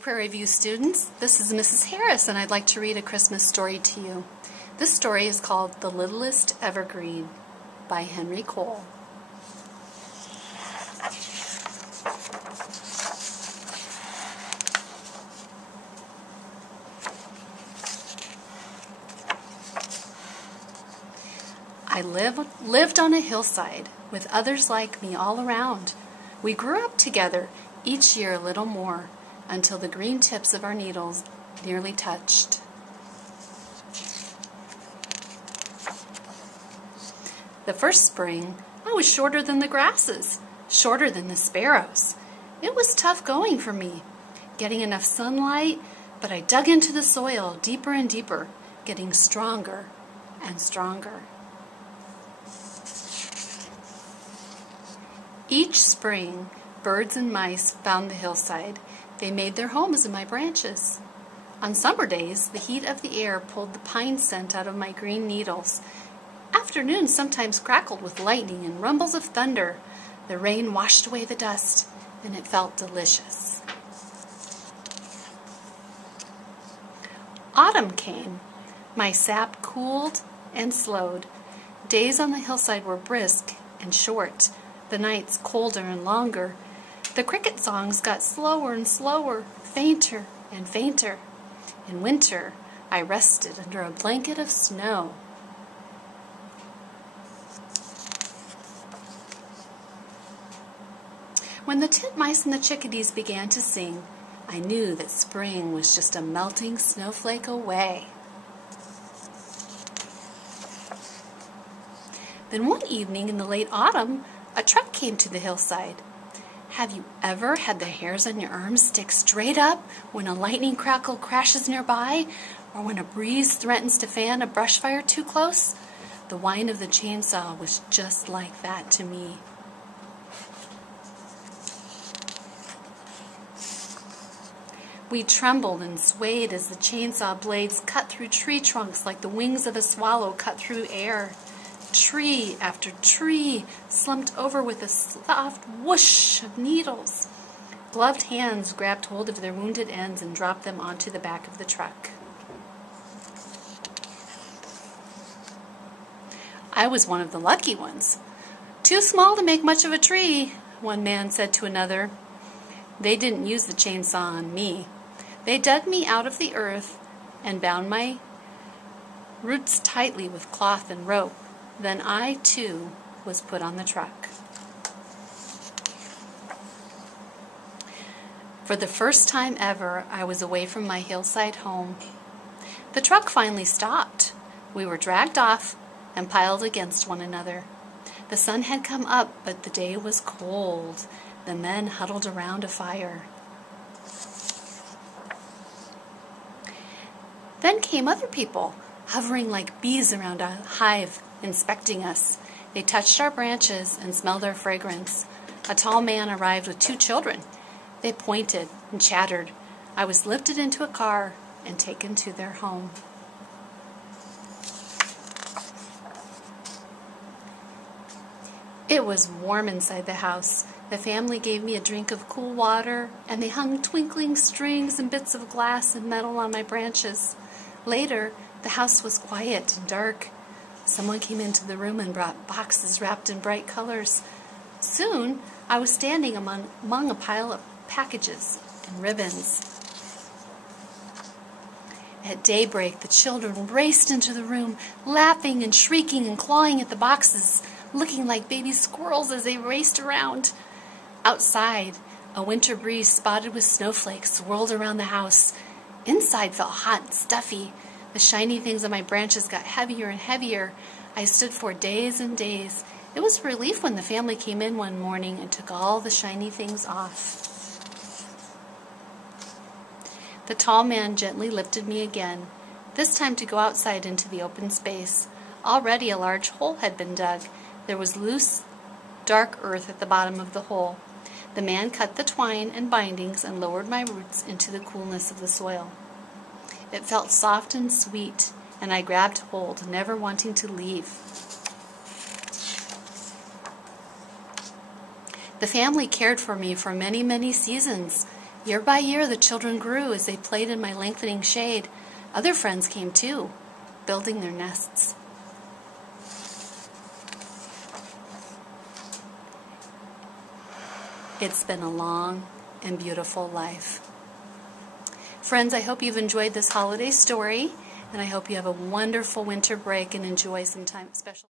Prairie View students, this is Mrs. Harris, and I'd like to read a Christmas story to you. This story is called The Littlest Evergreen by Henry Cole. I lived on a hillside with others like me all around. We grew up together, each year a little more, until the green tips of our needles nearly touched. The first spring, I was shorter than the grasses, shorter than the sparrows. It was tough going for me, getting enough sunlight, but I dug into the soil deeper and deeper, getting stronger and stronger. Each spring, birds and mice found the hillside. They made their homes in my branches. On summer days, the heat of the air pulled the pine scent out of my green needles. Afternoons sometimes crackled with lightning and rumbles of thunder. The rain washed away the dust, and it felt delicious. Autumn came. My sap cooled and slowed. Days on the hillside were brisk and short, the nights colder and longer. The cricket songs got slower and slower, fainter and fainter. In winter, I rested under a blanket of snow. When the titmice and the chickadees began to sing, I knew that spring was just a melting snowflake away. Then one evening in the late autumn, a truck came to the hillside. Have you ever had the hairs on your arms stick straight up when a lightning crackle crashes nearby, or when a breeze threatens to fan a brush fire too close? The whine of the chainsaw was just like that to me. We trembled and swayed as the chainsaw blades cut through tree trunks like the wings of a swallow cut through air. Tree after tree slumped over with a soft whoosh of needles. Gloved hands grabbed hold of their wounded ends and dropped them onto the back of the truck. I was one of the lucky ones. Too small to make much of a tree, one man said to another. They didn't use the chainsaw on me. They dug me out of the earth and bound my roots tightly with cloth and rope. Then I, too, was put on the truck. For the first time ever, I was away from my hillside home. The truck finally stopped. We were dragged off and piled against one another. The sun had come up, but the day was cold. The men huddled around a fire. Then came other people, hovering like bees around a hive, inspecting us. They touched our branches and smelled our fragrance. A tall man arrived with 2 children. They pointed and chattered. I was lifted into a car and taken to their home. It was warm inside the house. The family gave me a drink of cool water, and they hung twinkling strings and bits of glass and metal on my branches. Later, the house was quiet and dark. Someone came into the room and brought boxes wrapped in bright colors. Soon, I was standing among a pile of packages and ribbons. At daybreak, the children raced into the room, laughing and shrieking and clawing at the boxes, looking like baby squirrels as they raced around. Outside, a winter breeze spotted with snowflakes swirled around the house. Inside felt hot and stuffy. The shiny things on my branches got heavier and heavier. I stood for days and days. It was a relief when the family came in one morning and took all the shiny things off. The tall man gently lifted me again, this time to go outside into the open space. Already a large hole had been dug. There was loose, dark earth at the bottom of the hole. The man cut the twine and bindings and lowered my roots into the coolness of the soil. It felt soft and sweet, and I grabbed hold, never wanting to leave. The family cared for me for many, many seasons. Year by year, the children grew as they played in my lengthening shade. Other friends came too, building their nests. It's been a long and beautiful life. Friends, I hope you've enjoyed this holiday story, and I hope you have a wonderful winter break and enjoy some time special.